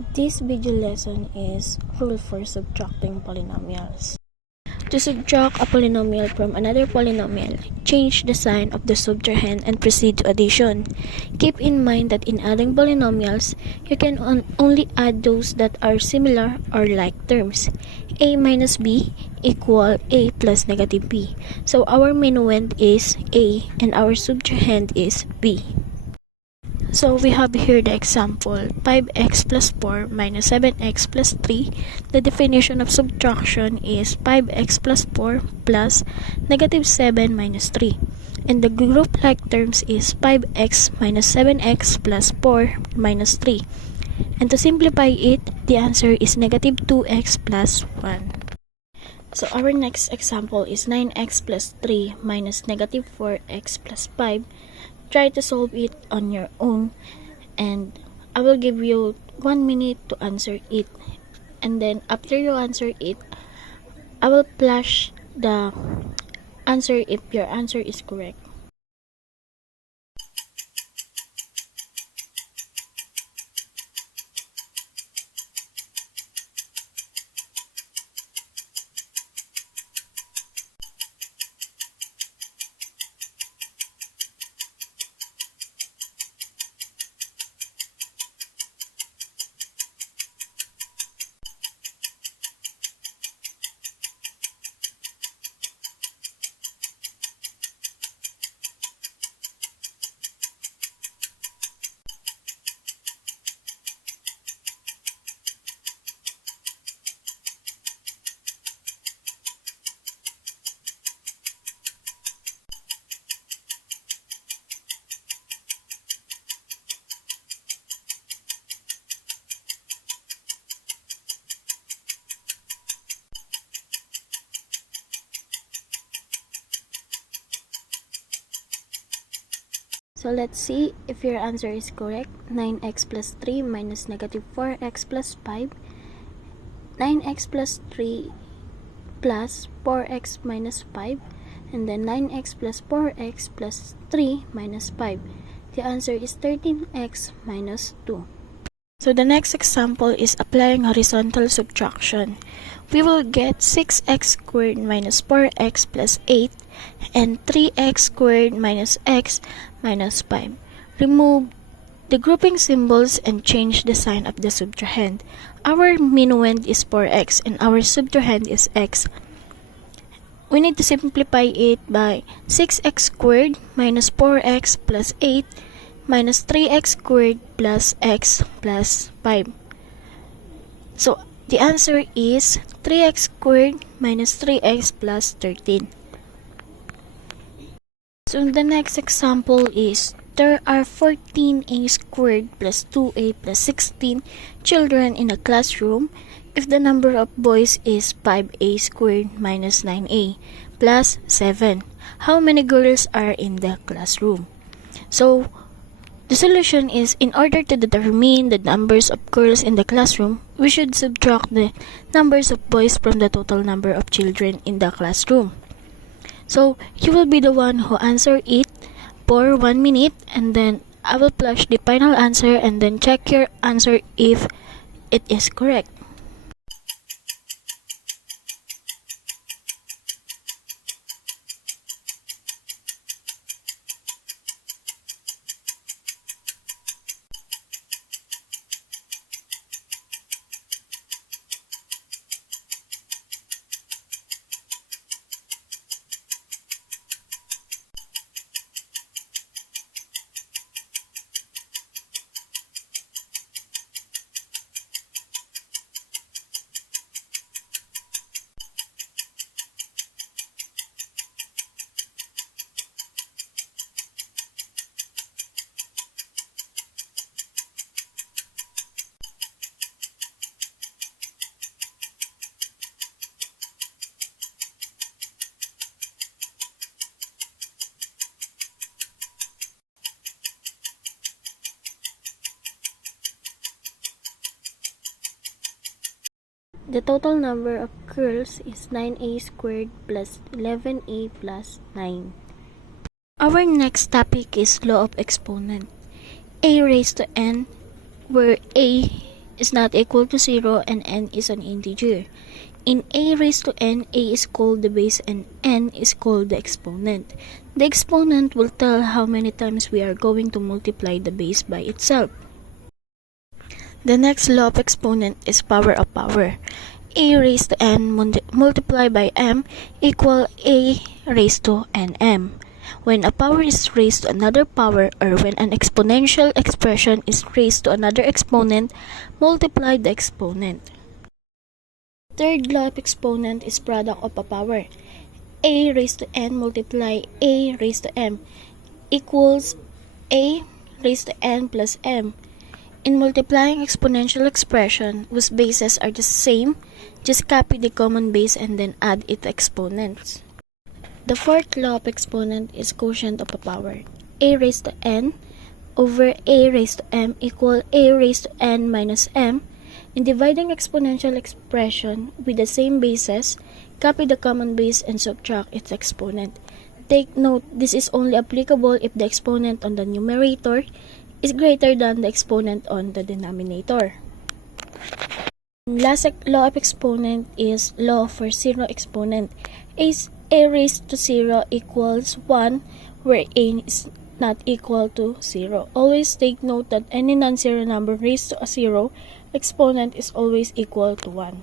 This video lesson is rule for subtracting polynomials. To subtract a polynomial from another polynomial, change the sign of the subtrahend and proceed to addition. Keep in mind that in adding polynomials, you can only add those that are similar or like terms. A minus b equal a plus negative b. So our minuend is a and our subtrahend is b. So we have here the example, 5x plus 4 minus 7x plus 3. The definition of subtraction is 5x plus 4 plus negative 7 minus 3. And the group-like terms is 5x minus 7x plus 4 minus 3. And to simplify it, the answer is negative 2x plus 1. So our next example is 9x plus 3 minus negative 4x plus 5. Try to solve it on your own, and I will give you 1 minute to answer it, and then after you answer it, I will flash the answer if your answer is correct. So let's see if your answer is correct. 9x plus 3 minus negative 4x plus 5. 9x plus 3 plus 4x minus 5. And then 9x plus 4x plus 3 minus 5. The answer is 13x minus 2. So the next example is applying horizontal subtraction. We will get 6x squared minus 4x plus 8 and 3x squared minus x minus 5. Remove the grouping symbols and change the sign of the subtrahend. Our minuend is 4x and our subtrahend is x. We need to simplify it by 6x squared minus 4x plus 8 minus 3x squared plus x plus 5. So the answer is 3x squared minus 3x plus 13. So the next example is there are 14a squared plus 2a plus 16 children in a classroom if the number of boys is 5a squared minus 9a plus 7. How many girls are in the classroom? So the solution is, in order to determine the numbers of girls in the classroom, we should subtract the numbers of boys from the total number of children in the classroom. So you will be the one who answer it for 1 minute, and then I will flash the final answer and then check your answer if it is correct. The total number of girls is 9a squared plus 11a plus 9. Our next topic is law of exponent. A raised to n, where a is not equal to 0 and n is an integer. In a raised to n, a is called the base and n is called the exponent. The exponent will tell how many times we are going to multiply the base by itself. The next law of exponent is power of power. A raised to n multiplied by m equal a raised to nm. When a power is raised to another power, or when an exponential expression is raised to another exponent, multiply the exponent. Third law of exponent is product of a power. A raised to n multiply a raised to m equals a raised to n plus m. In multiplying exponential expression whose bases are the same, just copy the common base and then add its exponents. The fourth law of exponent is quotient of a power. A raised to n over a raised to m equal a raised to n minus m. In dividing exponential expression with the same bases, copy the common base and subtract its exponent. Take note, this is only applicable if the exponent on the numerator is greater than the exponent on the denominator. Last law of exponent is law for zero exponent. A raised to 0 equals 1, where a is not equal to 0. Always take note that any non-zero number raised to a 0 exponent is always equal to 1.